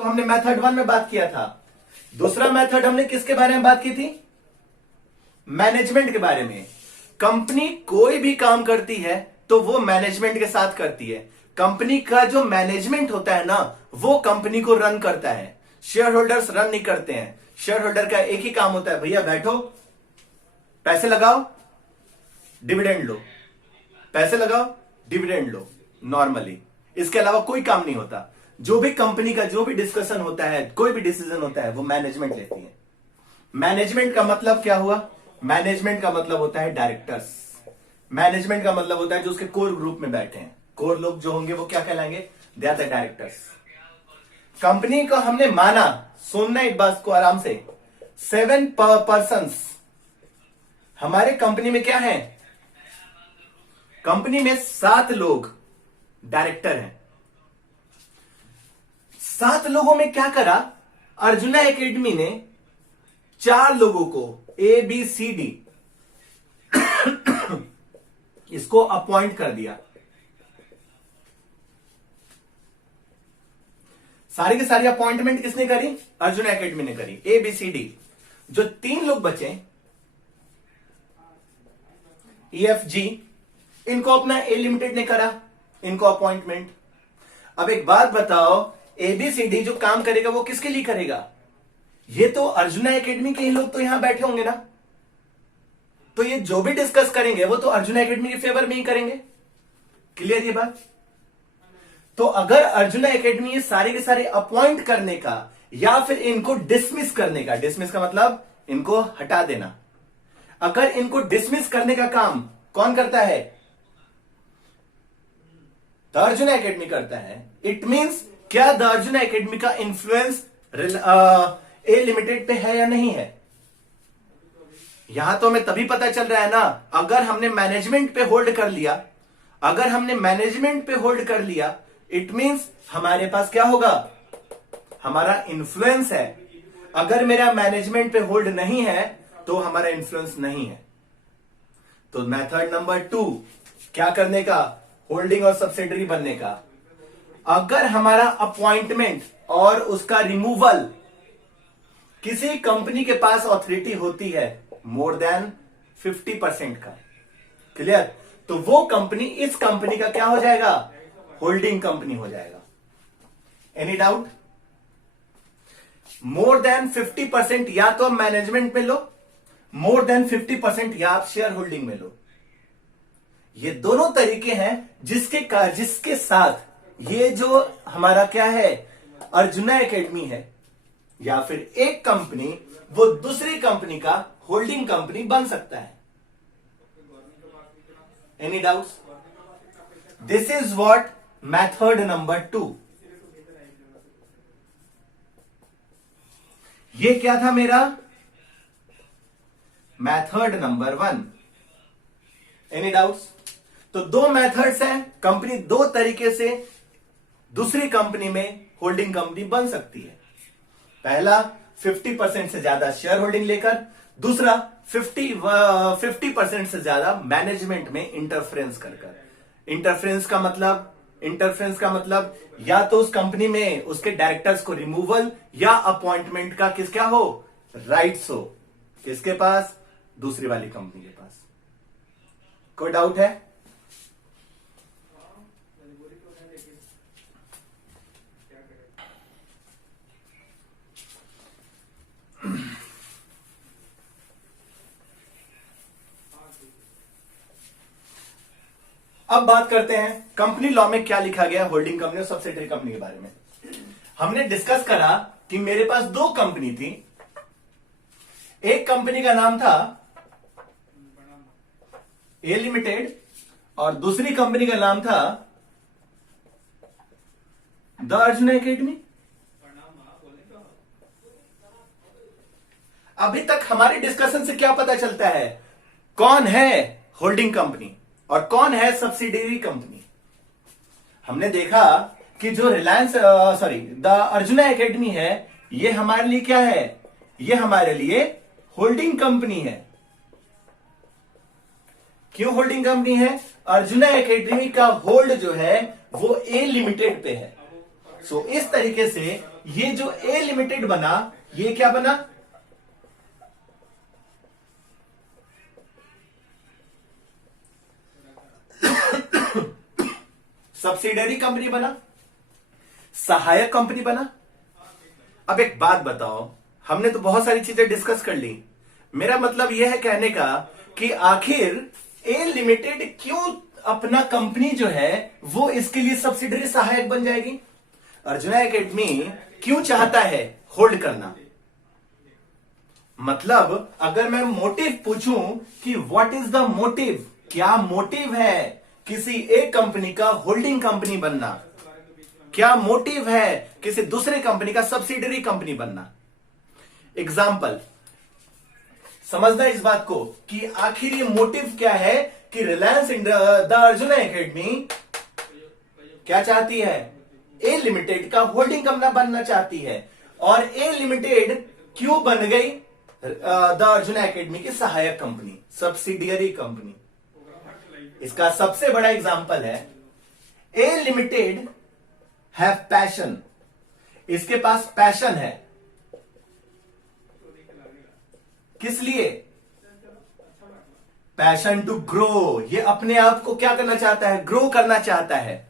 तो हमने मेथड 1 में बात किया था। दूसरा मेथड हमने किसके बारे में बात की थी? मैनेजमेंट के बारे में। कंपनी कोई भी काम करती है तो वो मैनेजमेंट के साथ करती है। कंपनी का जो मैनेजमेंट होता है ना, वो कंपनी को रन करता है। शेयर होल्डर्स रन नहीं करते हैं। शेयर होल्डर का एक ही काम होता है, भैया बैठो, पैसे लगाओ, डिविडेंड लो, पैसे लगाओ, डिविडेंड लो, नॉर्मली। इसके अलावा कोई काम नहीं होता। जो भी कंपनी का जो भी डिस्कशन होता है, कोई भी डिसीजन होता है, वो मैनेजमेंट लेती है। मैनेजमेंट का मतलब क्या हुआ? मैनेजमेंट का मतलब होता है डायरेक्टर्स। मैनेजमेंट का मतलब होता है जो उसके कोर ग्रुप में बैठे हैं। कोर लोग जो होंगे वो क्या कहलाएंगे? They are the directors. Company को हमने माना, सुनना एक बात को आराम से, 7 पर्सन्स हमारे कंपनी में क्या है? कंपनी में 7 लोग डायरेक्टर हैं। 7 लोगों में क्या करा? अर्जुना एकेडमी ने 4 लोगों को ABCD इसको अपॉइंट कर दिया। सारी की सारी अपॉइंटमेंट किसने करी? अर्जुना एकेडमी ने करी। ABCD। जो 3 लोग बचे EFG, इनको अपना A लिमिटेड ने करा, इनको अपॉइंटमेंट। अब एक बात बताओ, ABCD जो काम करेगा वो किसके लिए करेगा? ये तो अर्जुना एकेडमी के ही लोग तो यहां बैठे होंगे ना, तो ये जो भी डिस्कस करेंगे वो तो अर्जुना एकेडमी के फेवर में ही करेंगे। क्लियर ये बात? तो अगर अर्जुना एकेडमी ये सारे के सारे अपॉइंट करने का या फिर इनको डिसमिस करने का, डिसमिस का मतलब इनको हटा देना, अगर इनको डिसमिस करने का काम कौन करता है? द अर्जुना एकेडमी करता है। इट मींस क्या द अर्जुना एकेडमी का इंफ्लुएंस A लिमिटेड पे है या नहीं है? यहां तो हमें तभी पता चल रहा है ना, अगर हमने मैनेजमेंट पे होल्ड कर लिया, अगर हमने मैनेजमेंट पे होल्ड कर लिया, इट मींस हमारे पास क्या होगा? हमारा इन्फ्लुएंस है। अगर मेरा मैनेजमेंट पे होल्ड नहीं है तो हमारा इन्फ्लुएंस नहीं है। तो मेथड नंबर 2 क्या करने का? होल्डिंग और सब्सिडरी बनने का। अगर हमारा अपॉइंटमेंट और उसका रिमूवल, किसी कंपनी के पास ऑथोरिटी होती है मोर देन 50% का, क्लियर, तो वो कंपनी इस कंपनी का क्या हो जाएगा? होल्डिंग कंपनी हो जाएगा। Any doubt? मोर देन 50% या तो मैनेजमेंट में लो, मोर देन 50% या आप शेयर होल्डिंग में लो। ये दोनों तरीके हैं जिसके साथ ये जो हमारा क्या है, अर्जुना एकेडमी है या फिर एक कंपनी वो दूसरी कंपनी का होल्डिंग कंपनी बन सकता है। Any doubts? This is what method number 2। ये क्या था मेरा? Method number 1। Any doubts? तो 2 मेथड्स हैं। कंपनी 2 तरीके से दूसरी कंपनी में होल्डिंग कंपनी बन सकती है। पहला 50% से ज्यादा शेयर होल्डिंग लेकर, दूसरा 50% से ज्यादा मैनेजमेंट में इंटरफेरेंस कर। इंटरफेरेंस का मतलब या तो उस कंपनी में उसके डायरेक्टर्स को रिमूवल या अपॉइंटमेंट का क्या हो? राइट्स हो। किसके पास? दूसरी वाली कंपनी के पास। कोई डाउट है? अब बात करते हैं कंपनी लॉ में क्या लिखा गया होल्डिंग कंपनी और सब्सिडरी कंपनी के बारे में। हमने डिस्कस करा कि मेरे पास 2 कंपनी थी। एक कंपनी का नाम था A लिमिटेड और दूसरी कंपनी का नाम था द अर्जुना एकेडमी। अभी तक हमारे डिस्कशन से क्या पता चलता है? कौन है होल्डिंग कंपनी और कौन है सब्सिडियरी कंपनी। हमने देखा कि जो द अर्जुना एकेडमी है, ये हमारे लिए क्या है? ये हमारे लिए होल्डिंग कंपनी है। क्यों होल्डिंग कंपनी है? अर्जुना एकेडमी का होल्ड जो है वो A लिमिटेड पे है। सो इस तरीके से ये जो ए लिमिटेड बना, ये क्या बना? सब्सिडियरी कंपनी बना, सहायक कंपनी बना। अब एक बात बताओ, हमने तो बहुत सारी चीजें डिस्कस कर ली, मेरा मतलब यह है कहने का कि आखिर ए लिमिटेड क्यों अपना कंपनी जो है वो इसके लिए सब्सिडरी सहायक बन जाएगी? अर्जुना एकेडमी क्यों चाहता है होल्ड करना? मतलब अगर मैं मोटिव पूछूं कि व्हाट इज द मोटिव, क्या मोटिव है किसी एक कंपनी का होल्डिंग कंपनी बनना, क्या मोटिव है किसी दूसरे कंपनी का सब्सिडरी कंपनी बनना? एग्जाम्पल समझना इस बात को कि आखिर ये मोटिव क्या है कि रिलायंस द अर्जुना एकेडमी क्या चाहती है? ए लिमिटेड का होल्डिंग कंपनी बनना चाहती है। और ए लिमिटेड क्यों बन गई द अर्जुना एकेडमी की सहायक कंपनी, सब्सिडियरी कंपनी? इसका सबसे बड़ा एग्जांपल है ए लिमिटेड हैव पैशन, इसके पास पैशन है। किस लिए? पैशन टू ग्रो, ये अपने आप को क्या करना चाहता है? ग्रो करना चाहता है।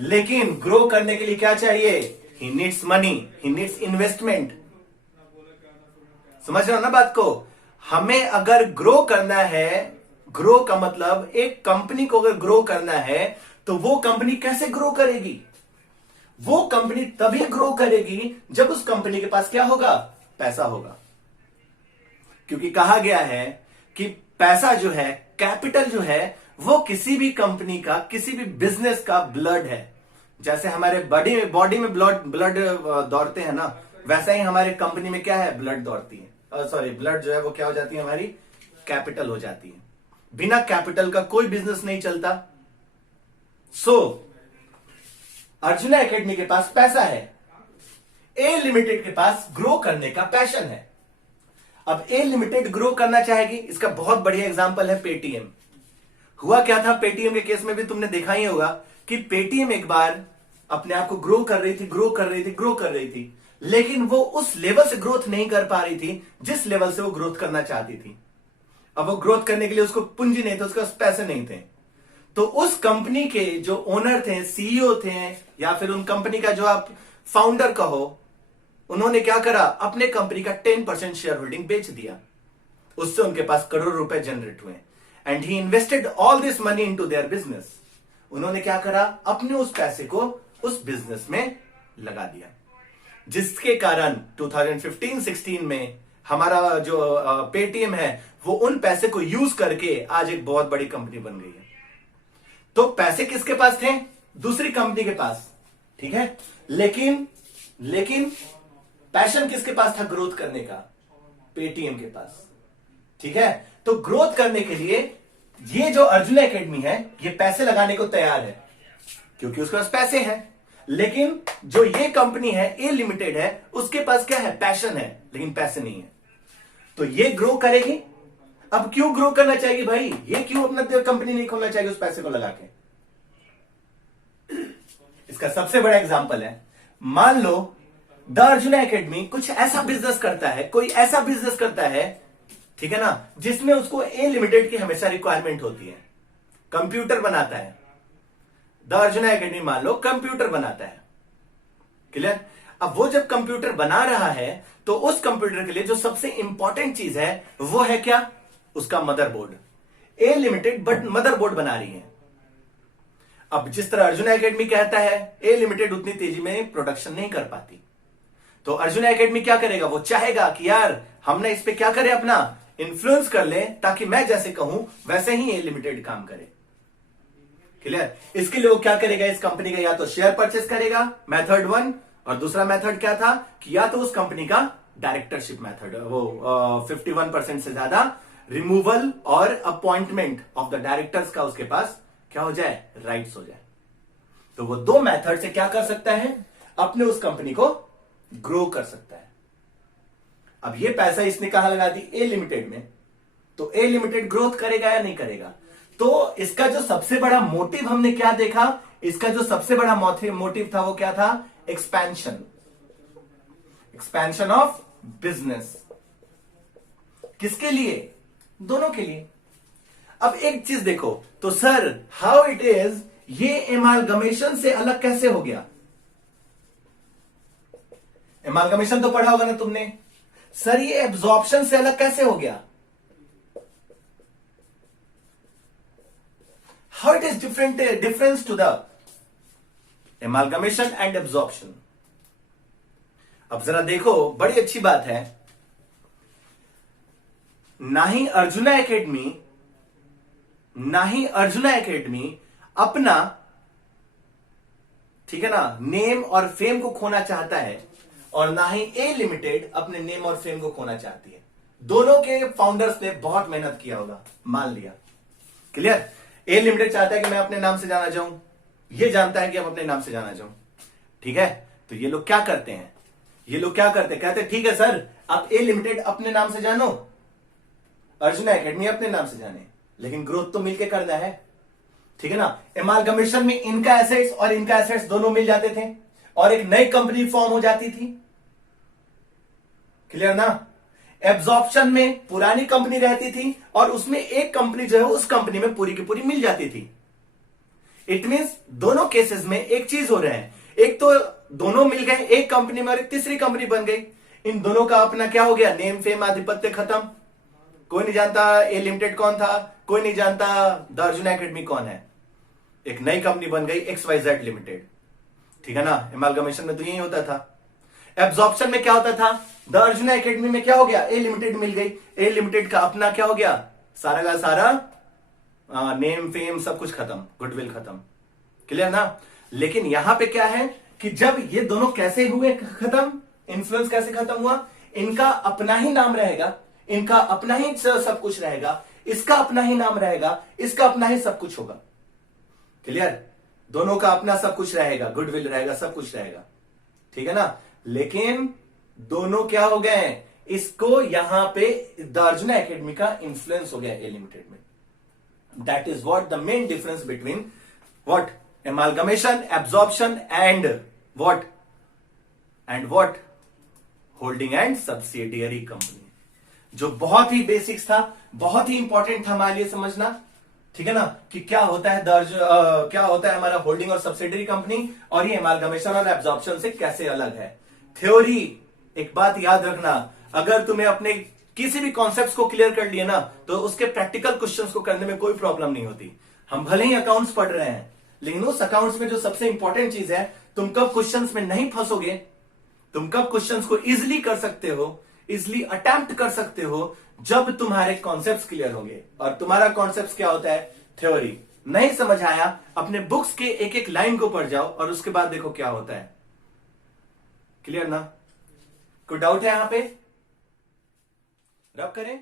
लेकिन ग्रो करने के लिए क्या चाहिए? He needs money, he needs investment. समझ रहे हो ना बात को? हमें अगर ग्रो करना है, ग्रो का मतलब एक कंपनी को अगर ग्रो करना है तो वो कंपनी कैसे ग्रो करेगी? वो कंपनी तभी ग्रो करेगी जब उस कंपनी के पास क्या होगा? पैसा होगा। क्योंकि कहा गया है कि पैसा जो है, कैपिटल जो है, वो किसी भी कंपनी का, किसी भी बिजनेस का ब्लड है। जैसे हमारे बॉडी में ब्लड दौड़ते हैं ना, वैसा ही हमारे कंपनी में क्या है? ब्लड दौड़ती है। सॉरी, ब्लड जो है वो क्या हो जाती है? हमारी कैपिटल हो जाती है। बिना कैपिटल का कोई बिजनेस नहीं चलता। अर्जुना एकेडमी के पास पैसा है, ए लिमिटेड के पास ग्रो करने का पैशन है। अब ए लिमिटेड ग्रो करना चाहेगी, इसका बहुत बढ़िया एग्जांपल है पेटीएम। हुआ क्या था पेटीएम के केस में भी तुमने देखा ही होगा कि पेटीएम एक बार अपने आप को ग्रो कर रही थी, लेकिन वो उस लेवल से ग्रोथ नहीं कर पा रही थी जिस लेवल से वो ग्रोथ करना चाहती थी। अब वो ग्रोथ करने के लिए उसको पूंजी नहीं थे, उसके पास पैसे नहीं थे। तो उस कंपनी के जो ओनर थे, सीईओ थे, या फिर उन कंपनी का जो आप फाउंडर कहो, उन्होंने क्या करा? अपने कंपनी का 10% शेयर होल्डिंग बेच दिया। उससे उनके पास करोड़ रुपए जनरेट हुए। And he invested all this money into their business. उन्होंने क्या करा? अपने उस पैसे को उस बिजनेस में लगा दिया, जिसके कारण 2015-16 में हमारा जो पेटीएम है वो उन पैसे को यूज करके आज एक बहुत बड़ी कंपनी बन गई है। तो पैसे किसके पास थे? दूसरी कंपनी के पास, ठीक है। लेकिन पैशन किसके पास था ग्रोथ करने का? पेटीएम के पास, ठीक है। तो ग्रोथ करने के लिए ये जो अर्जुना एकेडमी है ये पैसे लगाने को तैयार है क्योंकि उसके पास पैसे हैं। लेकिन जो ये कंपनी है ए लिमिटेड है, उसके पास क्या है? पैशन है, लेकिन पैसे नहीं है। तो ये ग्रो करेगी। अब क्यों ग्रो करना चाहिए भाई? ये क्यों अपना कंपनी नहीं खोलना चाहिए उस पैसे को लगा के? इसका सबसे बड़ा एग्जांपल है, मान लो द अर्जुना एकेडमी कुछ ऐसा बिजनेस करता है, कोई ऐसा बिजनेस करता है, ठीक है ना, जिसमें उसको ए लिमिटेड की हमेशा रिक्वायरमेंट होती है। कंप्यूटर बनाता है द अर्जुना एकेडमी, मान लो कंप्यूटर बनाता है, क्लियर। अब वो जब कंप्यूटर बना रहा है तो उस कंप्यूटर के लिए जो सबसे इंपॉर्टेंट चीज है वो है क्या? उसका motherboard. A limited but motherboard बना रही है। अब जिस तरह अर्जुना एकेडमी कहता है ए लिमिटेड उतनी तेजी में प्रोडक्शन नहीं कर पाती, तो अर्जुना एकेडमी क्या करेगा? वो चाहेगा कि यार हमने इस पे क्या करे, अपना इन्फ्लुएंस कर ले, ताकि मैं जैसे कहूं वैसे ही ए लिमिटेड काम करे, क्लियर। इसके लिए वो क्या करेगा? इस कंपनी का या तो शेयर परचेस करेगा, मेथड 1, और दूसरा मेथड क्या था कि या तो उस कंपनी का डायरेक्टरशिप मेथड, वो 51% से ज्यादा रिमूवल और अपॉइंटमेंट ऑफ द डायरेक्टर्स का उसके पास क्या हो जाए? राइट्स हो जाए। तो वो दो मेथड से क्या कर सकता है? अपने उस कंपनी को ग्रो कर सकता है। अब ये पैसा इसने कहां लगा दी? ए लिमिटेड में। तो ए लिमिटेड ग्रोथ करेगा या नहीं करेगा? तो इसका जो सबसे बड़ा मोटिव हमने क्या देखा? इसका जो सबसे बड़ा मोटिव था वो क्या था? एक्सपेंशन। Expansion of business. किसके लिए? दोनों के लिए। अब एक चीज देखो तो सर हाउ इट इज, ये एमालगमेशन से अलग कैसे हो गया? एमालगमेशन तो पढ़ा होगा ना तुमने। सर ये एब्जॉर्प्शन से अलग कैसे हो गया? How it is difference to the amalgamation and absorption. अब जरा देखो, बड़ी अच्छी बात है, ना ही अर्जुना एकेडमी अपना, ठीक है ना, नेम और फेम को खोना चाहता है, और ना ही ए लिमिटेड अपने नेम और फेम को खोना चाहती है। दोनों के फाउंडर्स ने बहुत मेहनत किया होगा, मान लिया। क्लियर? ए लिमिटेड चाहता है कि मैं अपने नाम से जाना चाहूं, ये जानता है कि हम अपने नाम से जाना चाहूं, ठीक है। तो ये लोग क्या करते हैं, कहते हैं ठीक है सर, आप ए लिमिटेड अपने नाम से जानो, अर्जुना एकेडमी अपने नाम से जाने, लेकिन ग्रोथ तो मिलके करना है, ठीक है ना। एमालगमेशन में इनका एसेट्स और इनका एसेट्स दोनों मिल जाते थे और एक नई कंपनी फॉर्म हो जाती थी। क्लियर ना? एब्जॉर्प्शन में पुरानी कंपनी रहती थी और उसमें एक कंपनी जो है उस कंपनी में पूरी की पूरी मिल जाती थी। इट मींस दोनों केसेस में एक चीज हो रहा है, एक तो दोनों मिल गए एक कंपनी में और एक तीसरी कंपनी बन गई। इन दोनों का अपना क्या हो गया, नेम फेम आधिपत्य खत्म। कोई नहीं जानता ए लिमिटेड कौन था, कोई नहीं जानता द अर्जुना एकेडमी कौन है। एक नई कंपनी बन गई XYZ लिमिटेड, ठीक है ना। एमालगमेशन में तो यही होता था। एब्जॉर्प्शन में क्या होता था, द अर्जुना एकेडमी में क्या हो गया, ए लिमिटेड मिल गई, ए लिमिटेड का अपना क्या हो गया, सारा का सारा नेम फेम सब कुछ खत्म, गुडविल खत्म। क्लियर ना? लेकिन यहां पे क्या है कि जब ये दोनों कैसे हुए खत्म, इन्फ्लुएंस कैसे खत्म हुआ, इनका अपना ही नाम रहेगा, इनका अपना ही सब कुछ रहेगा, इसका अपना ही नाम रहेगा, इसका अपना ही सब कुछ होगा। क्लियर? दोनों का अपना सब कुछ रहेगा, गुडविल रहेगा, सब कुछ रहेगा, ठीक है ना। लेकिन दोनों क्या हो गए, इसको यहां पे द अर्जुना एकेडमी का इंफ्लुएंस हो गया ए लिमिटेड में। That is what the main difference between what amalgamation, absorption and what holding and subsidiary company, जो बहुत ही बेसिक्स था, बहुत ही इंपॉर्टेंट था हमारे लिए समझना, ठीक है ना, कि क्या होता है क्या होता है हमारा होल्डिंग और सब्सिडियरी कंपनी, और ये एमालगमेशन और एब्जॉर्प्शन से कैसे अलग है। थ्योरी, एक बात याद रखना, अगर तुम्हें अपने किसी भी कॉन्सेप्ट्स को क्लियर कर लिए ना, तो उसके प्रैक्टिकल क्वेश्चंस को करने में कोई प्रॉब्लम नहीं होती। हम भले ही अकाउंट्स पढ़ रहे हैं, लेकिन उस अकाउंट्स में जो सबसे इंपॉर्टेंट चीज है, तुम कब क्वेश्चंस में नहीं फंसोगे, तुम कब क्वेश्चंस को इजिली कर सकते हो, इजिली अटेम्प्ट कर सकते हो, जब तुम्हारे कॉन्सेप्ट्स क्लियर होंगे। और तुम्हारा कॉन्सेप्ट्स क्या होता है, थ्योरी। नहीं समझ आया, अपने बुक्स के एक एक लाइन को पढ़ जाओ और उसके बाद देखो क्या होता है। क्लियर ना? कोई डाउट है यहां पे? रब करें।